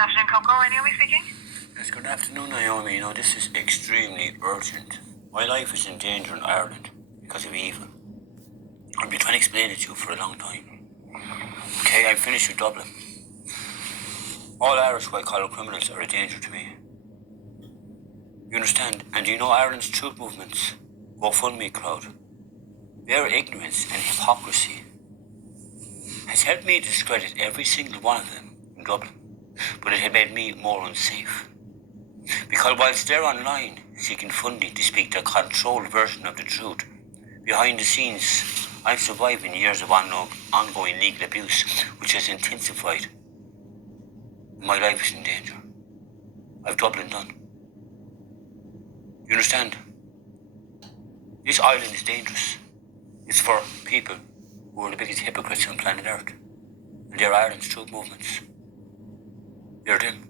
afternoon, Coco. Naomi speaking. Yes, good afternoon, Naomi. You know, this is extremely urgent. My life is in danger in Ireland because of evil. I've been trying to explain it to you for a long time. Okay, I'm finished with Dublin. All Irish white-collar criminals are a danger to me. You understand? And you know Ireland's truth movements, GoFundMe crowd, their ignorance and hypocrisy has helped me discredit every single one of them in Dublin, but it had made me more unsafe. Because whilst they're online seeking funding to speak their controlled version of the truth, behind the scenes, I'm surviving years of ongoing legal abuse, which has intensified. My life is in danger. I've Dublin done. You understand? This island is dangerous. It's for people who are the biggest hypocrites on planet Earth. And they're Ireland's truth movements. They're them.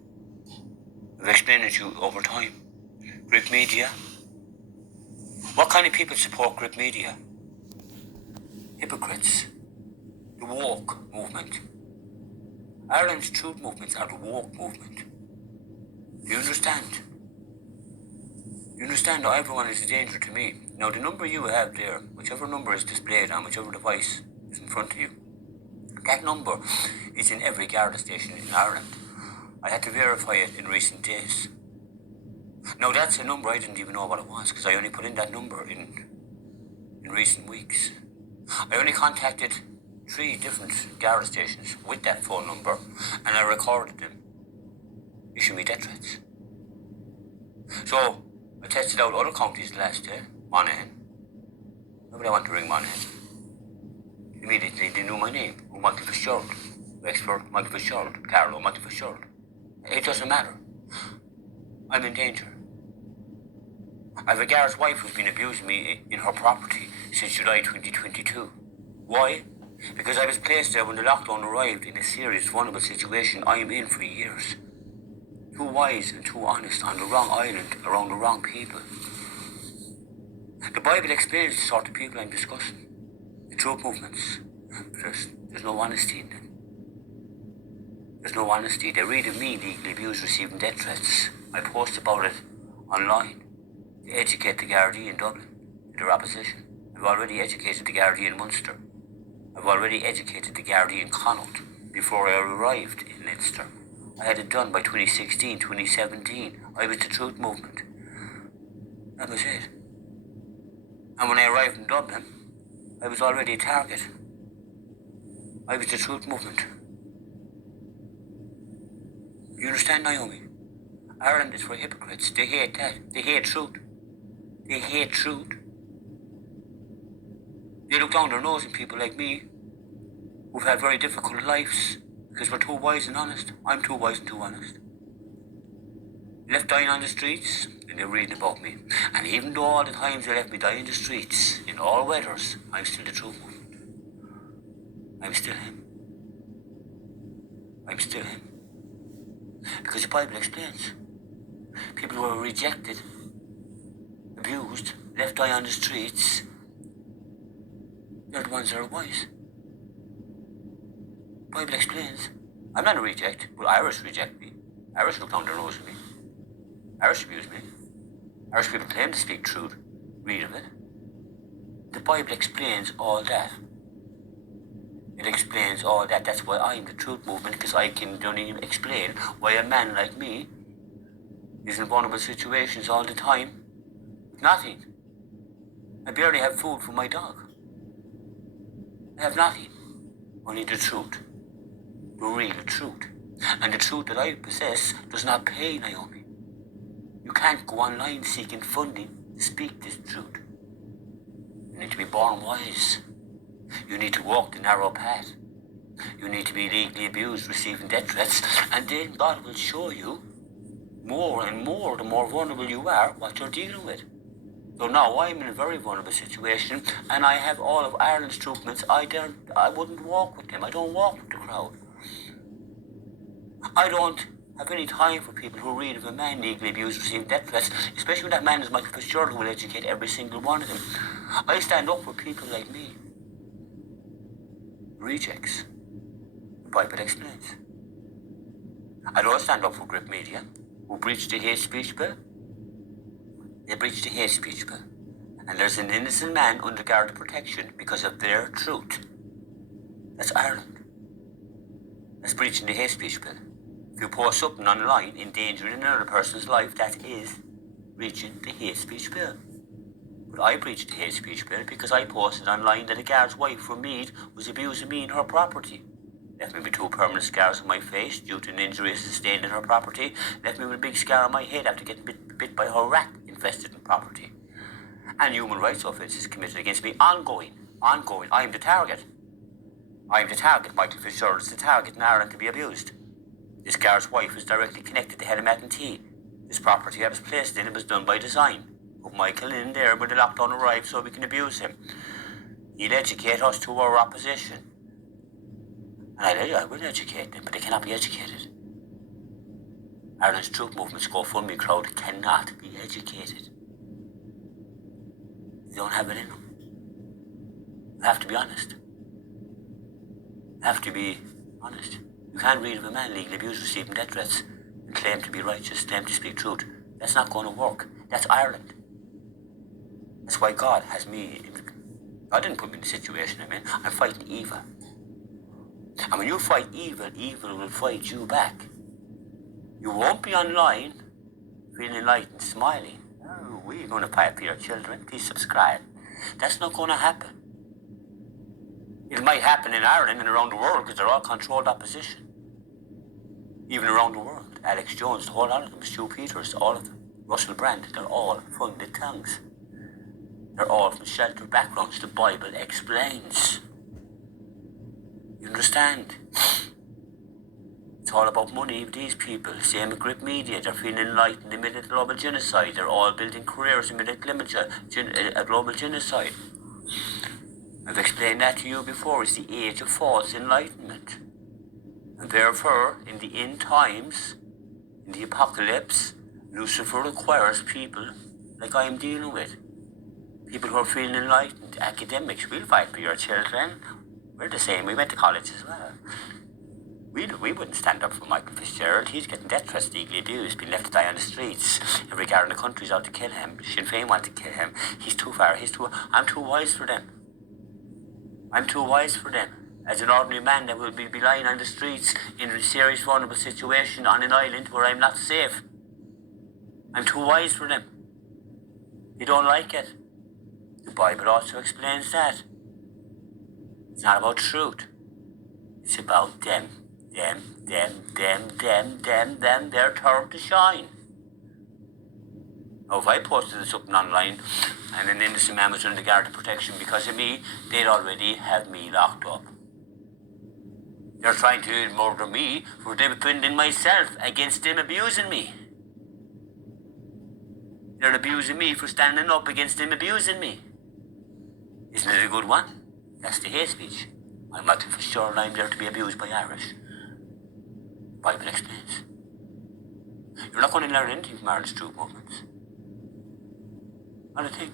I've explained it to you over time. Grip media. What kind of people support grip media? Hypocrites. The woke movement. Ireland's truth movements are the woke movement. Do you understand? You understand that everyone is a danger to me. Now the number you have there, whichever number is displayed on whichever device is in front of you, that number is in every Garda station in Ireland. I had to verify it in recent days. Now that's a number I didn't even know what it was because I only put in that number in recent weeks. I only contacted 3 different Garda stations with that phone number and I recorded them issue me death threats. So I tested out other counties last year, Monaghan. Nobody wanted to ring Monaghan. Immediately they knew my name, Michael Fitzgerald, expert Michael Fitzgerald, Carlo Michael Fitzgerald. It doesn't matter. I'm in danger. I have a Gar's wife who's been abusing me in her property since July 2022. Why? Because I was placed there when the lockdown arrived in a serious vulnerable situation I am in for years. Too wise and too honest on the wrong island around the wrong people. The Bible explains the sort of people I'm discussing. The truth movements. There's no honesty in them. There's no honesty. They read of me legally abused, receiving death threats. I post about it online to educate the Gardaí in Dublin, their opposition. I've already educated the Gardaí in Munster. I've already educated the Gardaí in Connaught before I arrived in Leinster. I had it done by 2016, 2017. I was the truth movement. That was it. And when I arrived in Dublin, I was already a target. I was the truth movement. You understand, Naomi? Ireland is for hypocrites. They hate that. They hate truth. They hate truth. They look down their nose at people like me who've had very difficult lives because we're too wise and honest. I'm too wise and too honest. Left dying on the streets and they're reading about me. And even though all the times they left me die in the streets, in all weathers, I'm still the truth movement. I'm still him. I'm still him. Because the Bible explains. People who are rejected, abused, left die on the streets, they're the ones that are wise. The Bible explains. I'm not a reject, but Irish reject me. Irish look down their nose at me. Irish abuse me. Irish people claim to speak truth. Read of it. The Bible explains all that. It explains all that. That's why I'm the truth movement, because I don't even explain why a man like me is in vulnerable situations all the time. Nothing. I barely have food for my dog. I have nothing. Only the truth. The real truth. And the truth that I possess does not pay, Naomi. You can't go online seeking funding to speak this truth. You need to be born wise. You need to walk the narrow path. You need to be legally abused, receiving death threats, and then God will show you more and more, the more vulnerable you are, what you're dealing with. So now I'm in a very vulnerable situation, and I have all of Ireland's troopmates. I wouldn't walk with them. I don't walk with the crowd. I don't have any time for people who read of a man legally abused, receiving death threats, especially when that man is Michael Fitzgerald, who will educate every single one of them. I stand up for people like me. Rejects. The Bible explains. I don't stand up for grip media, who breached the hate speech bill. They breached the hate speech bill. And there's an innocent man under guard protection because of their truth. That's Ireland. That's breaching the hate speech bill. If you post something online endangering another person's life, that is breaching the hate speech bill. But I breached the hate speech bill because I posted online that a guard's wife from Meath was abusing me and her property. Left me with 2 permanent scars on my face due to an injury sustained in her property. Left me with a big scar on my head after getting bit by her rat infested in property. And human rights offences committed against me ongoing. I am the target. Michael Fitzgerald is the target in Ireland to be abused. This guard's wife is directly connected to Helen T. This property I was placed in was done by design. Put Michael in there when the lockdown arrived so we can abuse him. He'll educate us to our opposition. And I will educate them, but they cannot be educated. Ireland's troop movement's GoFundMe crowd cannot be educated. They don't have it in them. You have to be honest. You can't read of a man legally abused receiving death threats and claim to be righteous, claim to speak truth. That's not going to work. That's Ireland. That's why God has me. God didn't put me in the situation I'm in. I'm fighting evil. And when you fight evil, evil will fight you back. You won't be online feeling light and smiling. Oh, we're going to fight for your children. Please subscribe. That's not going to happen. It might happen in Ireland and around the world because they're all controlled opposition. Even around the world. Alex Jones, the whole lot of them, Stu Peters, all of them. Russell Brand, they're all funded tongues. They're all from sheltered backgrounds. The Bible explains. You understand? It's all about money with these people. Same with grip media. They're feeling enlightened amid global genocide. They're all building careers amid a global genocide. I've explained that to you before. It's the age of false enlightenment. And therefore, in the end times, in the apocalypse, Lucifer requires people like I am dealing with. People who are feeling enlightened, academics. We'll fight for your children. We're the same. We went to college as well. We wouldn't stand up for Michael Fitzgerald. He's getting death threats, legally abused, being left to die on the streets. Every guard in the country's out to kill him. Sinn Féin want to kill him. He's too far. I'm too wise for them. As an ordinary man that will be lying on the streets in a serious vulnerable situation on an island where I'm not safe. I'm too wise for them. They don't like it. The Bible also explains that. It's not about truth. It's about them, their turn to shine. Now, if I posted something online and an innocent man was under guard of protection because of me, they'd already have me locked up. They're trying to murder me for defending myself against them abusing me. They're abusing me for standing up against them abusing me. Isn't it a good one? That's the hate speech. I'm not for sure I'm there to be abused by Irish. Bible explains. You're not going to learn anything from Ireland's troop movements. Not a thing.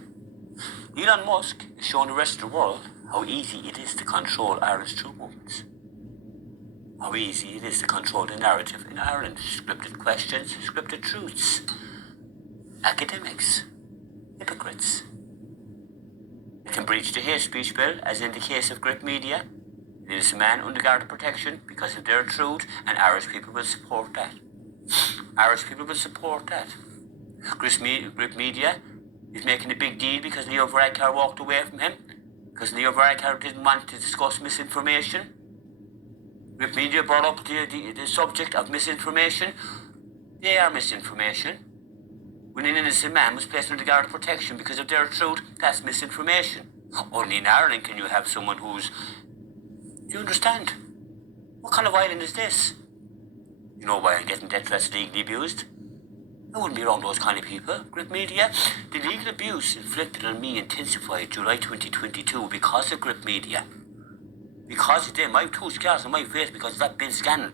Elon Musk is showing the rest of the world how easy it is to control Ireland's troop movements. How easy it is to control the narrative in Ireland. Scripted questions, scripted truths. Academics. Hypocrites. They can breach the hate speech bill, as in the case of grip media. It is a man under guard of protection because of their truth, and Irish people will support that. Grip media is making a big deal because Leo Varadkar walked away from him, because Leo Varadkar didn't want to discuss misinformation. Grip media brought up the subject of misinformation. They are misinformation. When an innocent man was placed under guard of protection because of their truth, that's misinformation. Only in Ireland can you have someone who's... Do you understand? What kind of island is this? You know why I'm getting death threats legally abused? I wouldn't be around those kind of people. Grip media. The legal abuse inflicted on me intensified July 2022 because of grip media. Because of them. I have 2 scars on my face because of that bin scanning.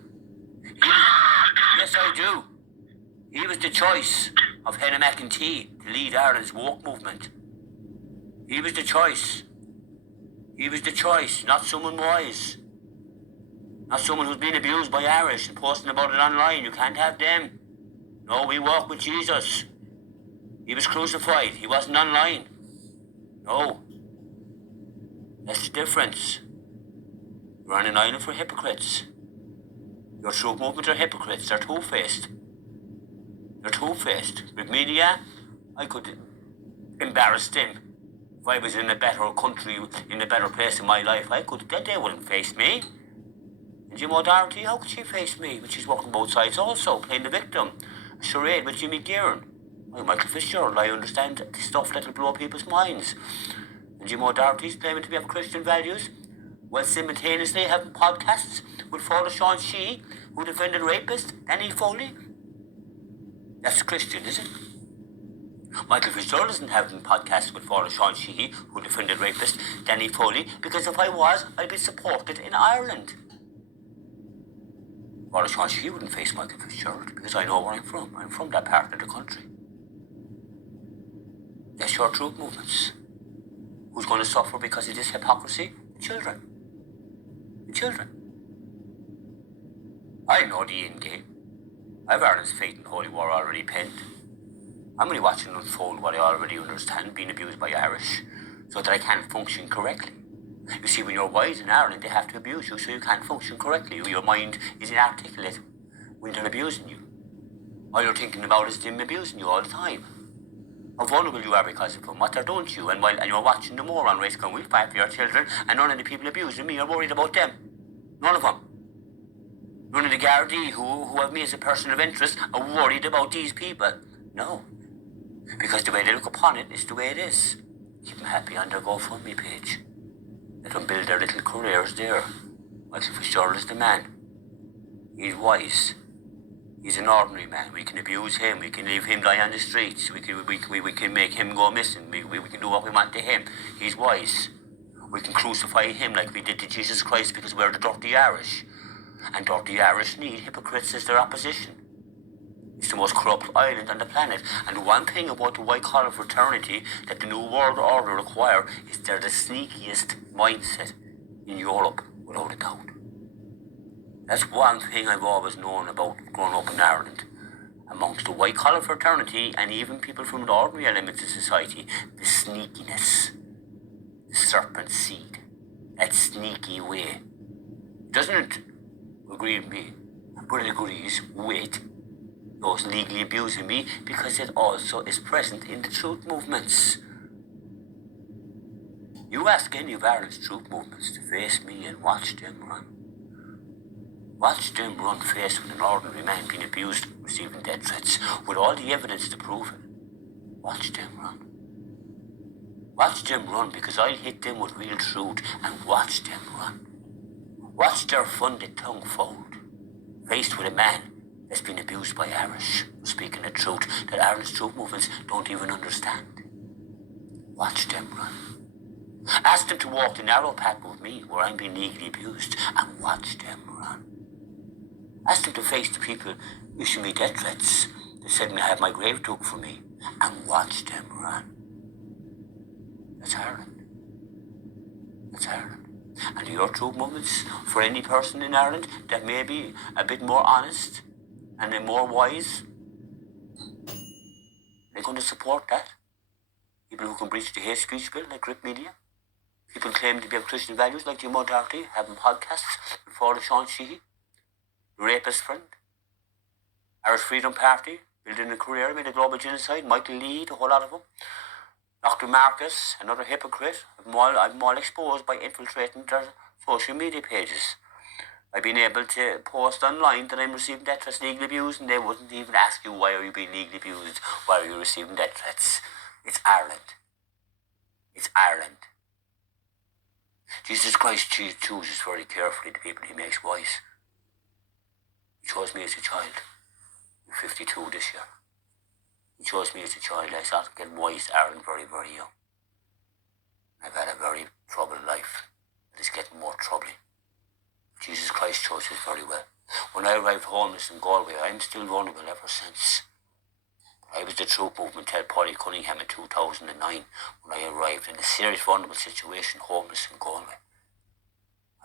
Yes, I do. He was the choice of Helen McEntee to lead Ireland's woke movement. He was the choice, not someone wise. Not someone who's been abused by Irish and posting about it online. You can't have them. No, we walk with Jesus. He was crucified. He wasn't online. No. That's the difference. You're on an island for hypocrites. Your troop movement are hypocrites. They're two-faced. They're two-faced. With media, I could embarrass them. If I was in a better country, in a better place in my life, they wouldn't face me. And Jim O'Doherty, how could she face me? But she's working both sides also, playing the victim. A charade with Jimmy Gearan. I'm Michael Fitzgerald. I understand the stuff that'll blow people's minds. And Jim O'Doherty's claiming to be of Christian values, while simultaneously having podcasts with Father Sean Sheehy, who defended rapist Danny Foley. That's Christian, is it? Michael Fitzgerald isn't having podcasts with Father Sean Sheehy, who defended rapist Danny Foley, because if I was, I'd be supported in Ireland. Father Sean Sheehy wouldn't face Michael Fitzgerald, because I know where I'm from. I'm from that part of the country. That's your troop movements. Who's going to suffer because of this hypocrisy? The children. The children. I know the end game. I've Ireland's fate in Holy War already penned. I'm only watching unfold what I already understand, being abused by Irish, so that I can't function correctly. You see, when you're wise in Ireland, they have to abuse you so you can't function correctly. Your mind is inarticulate when they're abusing you. All you're thinking about is them abusing you all the time. How vulnerable you are because of them, what they're doing to you, and you're watching the more on race going, we'll fight for your children, and none of the people abusing me are worried about them. None of them. None of the Gardaí who have me as a person of interest are worried about these people. No. Because the way they look upon it is the way it is. Keep them happy on their GoFundMe page. Let them build their little careers there. Michael Fitzgerald is the man. He's wise. He's an ordinary man. We can abuse him. We can leave him die on the streets. We can make him go missing. We can do what we want to him. He's wise. We can crucify him like we did to Jesus Christ because we're the dirty Irish. And dirty Irish need hypocrites as their opposition. It's the most corrupt island on the planet. And one thing about the white-collar fraternity that the New World Order require is they're the sneakiest mindset in Europe, without a doubt. That's one thing I've always known about growing up in Ireland. Amongst the white-collar fraternity and even people from the ordinary elements of society, the sneakiness, the serpent seed, that sneaky way. It doesn't agree with me, but it agrees with those legally abusing me because it also is present in the truth movements. You ask any of Ireland's truth movements to face me and watch them run. Watch them run faced with an ordinary man being abused, receiving death threats, with all the evidence to prove it. Watch them run. Watch them run because I'll hit them with real truth and watch them run. Watch their funded tongue fold, faced with a man that's been abused by Irish, speaking the truth that Ireland's truth movements don't even understand. Watch them run. Ask them to walk the narrow path with me where I'm being legally abused and watch them run. Ask them to face the people issuing me death threats that said to have my grave dug for me and watch them run. That's Ireland. That's Ireland. And your truth movements for any person in Ireland that may be a bit more honest and more wise, they're going to support that. People who can breach the hate speech bill like Grip Media. People claiming to be of Christian values like Jim O'Doherty, having podcasts with Father Sean Sheehy, the rapist friend, Irish Freedom Party, building a career, made a global genocide, Michael Lee, a whole lot of them. Dr. Marcus, another hypocrite, I'm all exposed by infiltrating their social media pages. I've been able to post online that I'm receiving death threats, legal abuse, and they wouldn't even ask you why are you being legally abused, why are you receiving death threats. It's Ireland. It's Ireland. Jesus Christ chooses very carefully the people he makes wise. He chose me as a child. I'm 52 this year. He chose me as a child. I started getting wise to Ireland very, very young. I've had a very troubled life. It's getting more troubling. Jesus Christ chose us very well. When I arrived homeless in Galway, I'm still vulnerable ever since. I was the troop movement held Paddy Cunningham in 2009 when I arrived in a serious vulnerable situation, homeless in Galway.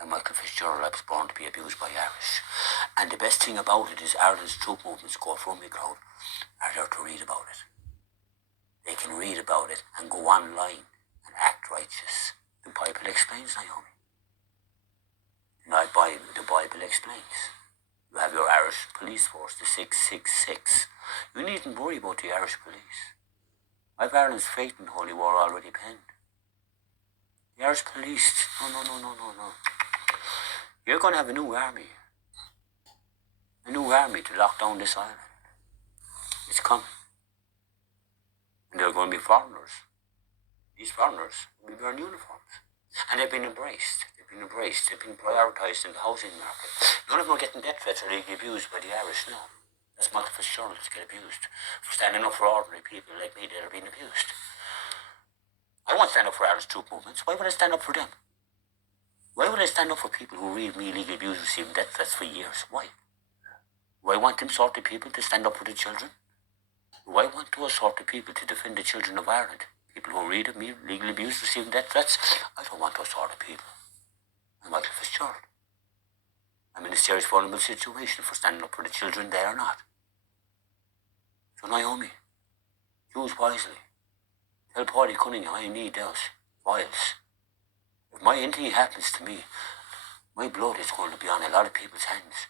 I'm Michael Fitzgerald. Fitzgerald, I was born to be abused by Irish. And the best thing about it is Ireland's troop movements go from me crowd are there to read about it. They can read about it and go online and act righteous. The Bible explains, Naomi. The Bible explains. You have your Irish police force, the 666. You needn't worry about the Irish police. I've Ireland's fate in Holy War already penned. The Irish police, no. You're going to have a new army. A new army to lock down this island. It's coming. And they're going to be foreigners. These foreigners will be wearing uniforms. And they've been embraced. They've been prioritised in the housing market. None of them are getting death threats or legally abused by the Irish, no. That's Michael Fitzgerald to get abused for standing up for ordinary people like me that are being abused. I won't stand up for Irish troop movements. Why would I stand up for them? Why would I stand up for people who read me legally abused receiving death threats for years? Why? Do I want them sort of people to stand up for the children? Do I want those sort of people to defend the children of Ireland? People who read of me legally abused receiving death threats? I don't want those sort of people. I'm Michael Fitzgerald. I'm in a serious vulnerable situation for standing up for the children they are not. So Naomi, choose wisely. Tell Paudie Cunningham I need those files. If anything happens to me, my blood is going to be on a lot of people's hands,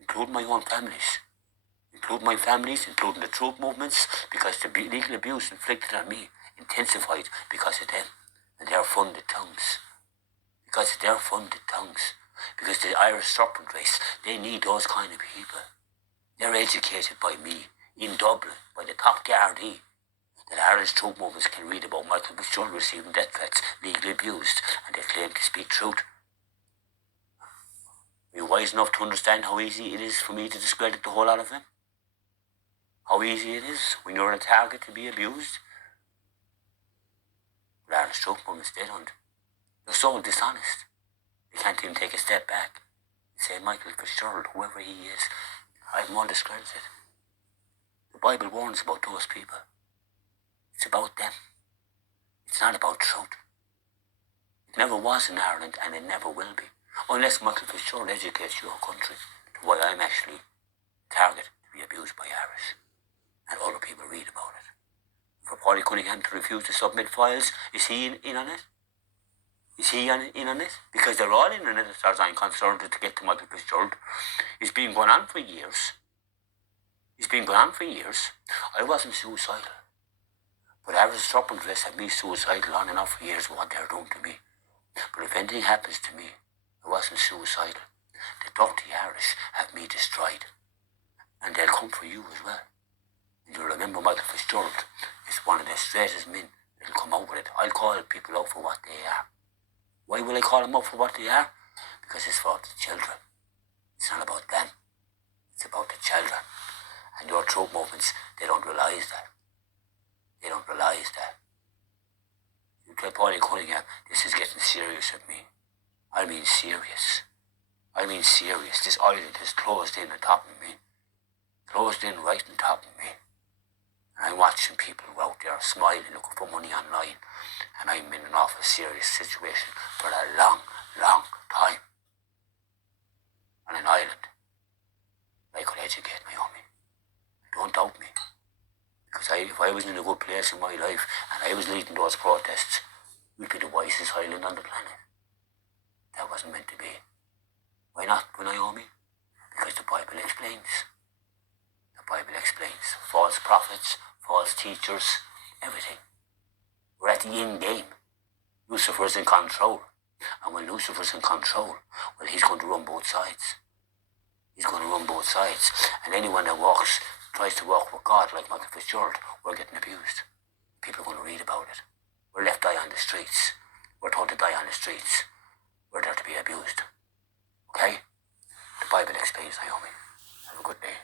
including my own families. Including my families, including the troop movements, because the legal abuse inflicted on me intensified because of them and their funded tongues. Because of their funded tongues. Because the Irish serpent race, they need those kind of people. They're educated by me in Dublin, by the top Gardaí. That Irish troop movements can read about Michael Fitzgerald receiving death threats, legally abused, and they claim to speak truth. Are you wise enough to understand how easy it is for me to discredit the whole lot of them? How easy it is when you're a target to be abused? But Irish troop movements, they don't. They're so dishonest. They can't even take a step back and say, Michael Fitzgerald, whoever he is, I've more discredited. The Bible warns about those people. It's about them. It's not about truth. It never was in Ireland and it never will be. Unless Michael Fitzgerald educates your country to why I'm actually a target to be abused by Irish. And other people read about it. For Paudie Cunningham to refuse to submit files, is he in on it? Is he in on it? Because they're all in on it as far as I'm concerned to get to Michael Fitzgerald. It's been going on for years. I wasn't suicidal. But Irish serpent race had me suicidal on and off for years with what they're doing to me. But if anything happens to me, I wasn't suicidal. The dirty Irish have me destroyed. And they'll come for you as well. And you'll remember Michael Fitzgerald is one of the straightest men that'll come out with it. I'll call people out for what they are. Why will I call them out for what they are? Because it's for the children. It's not about them. It's about the children. And your troop movements, they don't realise that. They don't realise that. You tell Paudie Cunningham, this is getting serious with me. I mean serious. This island is closed in on top of me. Closed in right on top of me. And I'm watching people out there smiling, looking for money online. And I'm in an awful serious situation for a long, long time. On an island. I could educate Naomi. Don't doubt me. Because if I was in a good place in my life and I was leading those protests, we'd be the wisest island on the planet. That wasn't meant to be. Why not, Naomi? Because the Bible explains. The Bible explains. False prophets, false teachers, everything. We're at the end game. Lucifer's in control. And when Lucifer's in control, well, he's going to run both sides. And anyone that tries to walk with God like Michael Fitzgerald, we're getting abused. People are going to read about it. We're left die on the streets. We're told to die on the streets. We're there to be abused. Okay? The Bible explains, Naomi. Have a good day.